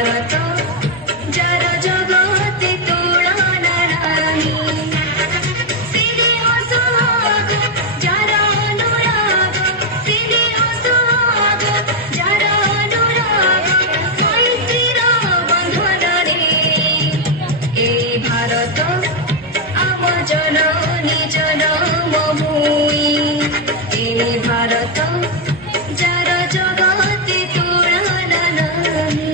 ଭାରତ ଯାର ଜଗତେ ତୁଳନା ନାହିଁ। ସେ ଦେହ ସୁହାଗ ଯାର ଅନୁରାଗ, ସେ ଦେହ ସୁହାଗ ଯାର ଅନୁରାଗ, ମୈତ୍ରୀର ବନ୍ଧନରେ ଏ ଭାରତ ଆମ ଜନନୀ ଜନ୍ମଭୂମି। ଏ ଭାରତ ଯାର ଜଗତେ ତୁଳନା ନାହିଁ।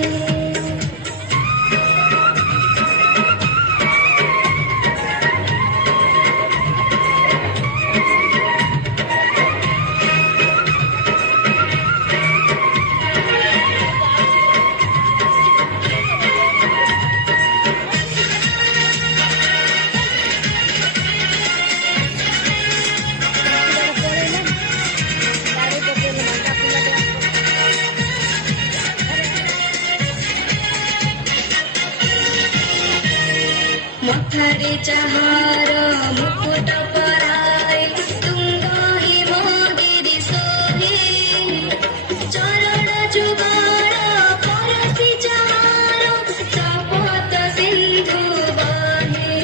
ମଥାରେ ଯାହାର ମୁକୁଟ ପରାଏ, ତୁଙ୍ଗ ହିମଗିରି ଶୋଭେ। ଚରଣ ଯୁଗଳ ପରଶି ଯାହାର, ଶପଥ ସିନ୍ଧୁ ବହେ।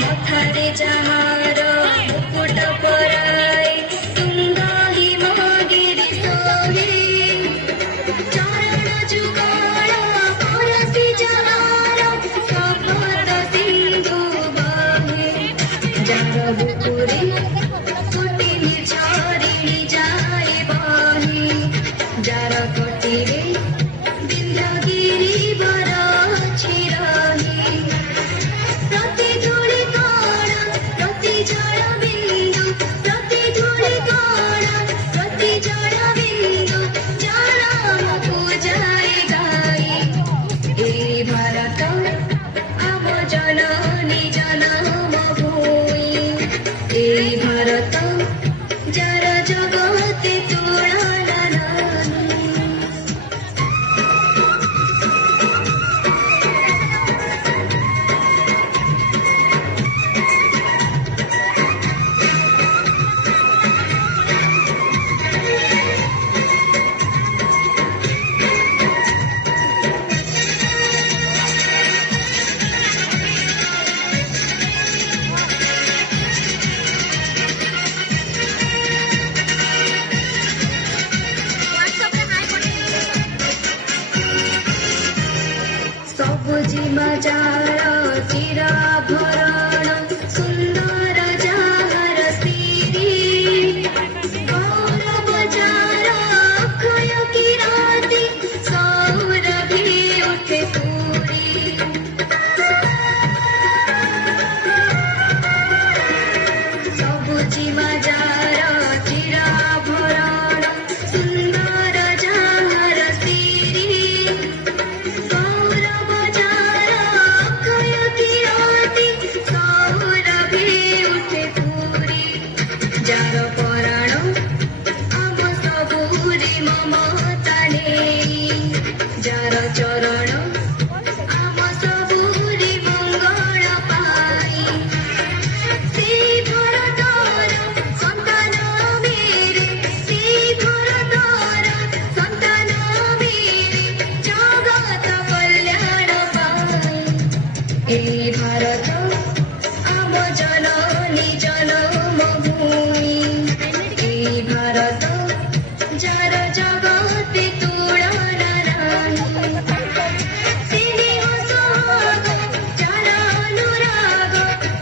ମଥାରେ ଯାହାର ମୁକୁଟ ପରାଏ, ତୁଙ୍ଗ ହିମଗିରି ଶୋଭେ। ଚରଣ ଯୁଗଳ ପରଶି ଯାହାର, ଶପଥ ସିନ୍ଧୁ ବହେ। ଯାର ବୁକୁରେ କୁଟିଲେ ଝରିଣି ଯାଏ ବହି, ଯାର କଟିରେ ବିନ୍ଧ୍ୟଗିରି ବର ଅଛି ରହି। ପ୍ରତି ଧୂଳି କଣା ପ୍ରତି ଜଳ ବିନ୍ଦୁ, ପ୍ରତି ଧୂଳି କଣା ପ୍ରତି ଜଳ ବିନ୍ଦୁ, ଜନମକୁ ଯାଏ ଗାଇ। ଏ ଭାରତ ଆମ ଜନନୀ ଜନ୍ମଭୂମି। ଏ ଭାରତ ଯାର ଜଗତେ ତୁଳନା ନାହିଁ। ସବୁଜିମା ଯାର ଚିରାଭରଣ, ସୁନ୍ଦର ଯାହାର ସିରି। ଗୌରବ ଯାର ଅକ୍ଷୟ କିରାତି, ସୌରଭି ଉଠେ ପୁରୀ। ସବୁଜିମା ଯାର ଚିରାଭରଣ, ସୁନ୍ଦର ଯାହାର ସିରି। ଗୌରବ ଯାର ଅକ୍ଷୟ କିରାତି, ସୌରଭି ଉଠେ ପୁରୀ। ଯାର ପରାଣ ଆମ ସବୁରେ ମମତା ନେଇ, ଯାର ଚରଣ ଆମ ସବୁରେ ମଙ୍ଗଳ ପାଇ। ସେଇ ଭାରତର ସନ୍ତାନ ମେରେ, ସେଇ ଭାରତର ସନ୍ତାନ ମେରେ, ଜଗତ କଲ୍ୟାଣ ପାଇ। ଏ ଭାରତ ଆମ ଜନନୀ ଜନ୍ମଭୂମି। ଏ ଭାରତ ଯାର ଜଗତେ ତୁଳନା ନାହିଁ। ସେ ଦେହ ସୁହାଗ ଯାର ଅନୁରାଗ,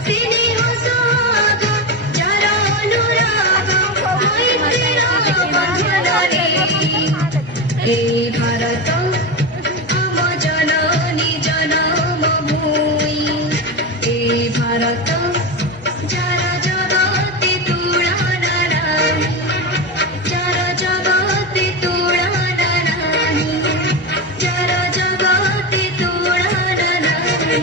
ସେ ଦେହ ସୁହାଗ ଯାର ଅନୁରାଗ, ମୈତ୍ରୀର ବନ୍ଧନରେ ଏ ଭାରତ ଆମ ଜନନୀ ଜନ୍ମଭୂମି। ଏ ଭାରତ ଯାର ଜଗତେ ତୁଳନା ନାହିଁ। ଯାର ଜଗତେ ତୁଳନା ନାହିଁ। ଯାର ଜଗତେ ତୁଳନା ନାହିଁ।